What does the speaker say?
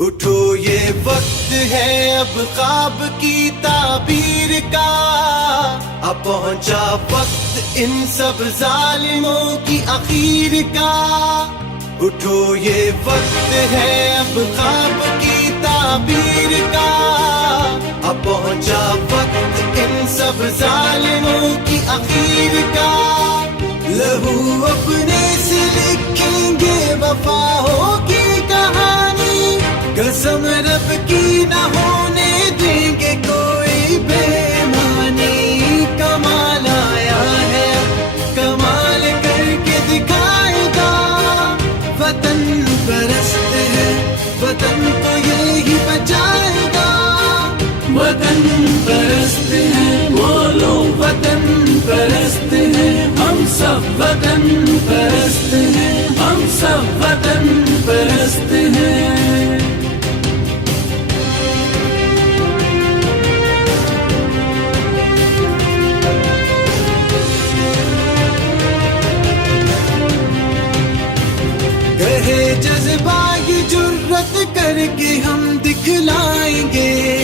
اٹھو یہ وقت ہے اب خواب کی تعبیر کا، اب پہنچا وقت ان سب ظالموں کی اخیر کا۔ اٹھو یہ وقت ہے اب خواب کی تعبیر کا، اب پہنچا وقت ان سب ظالموں کی اخیر کا۔ لہو اپنے سے لکھیں گے وفاؤں کی کہانی، قسم رب کی نہ ہونے دیں گے کوئی بےمانی۔ کمال آیا ہے کمال کر کے دکھائے گا، وطن پرست ہے وطن کو یہی بچائے گا۔ وطن پرست ہے بولو وطن پرست ہے، ہم سب وطن پرست ہیں، ہم سب وطن پرست ہیں۔ کہے جذبہ کی جرت کر کے ہم دکھلائیں گے،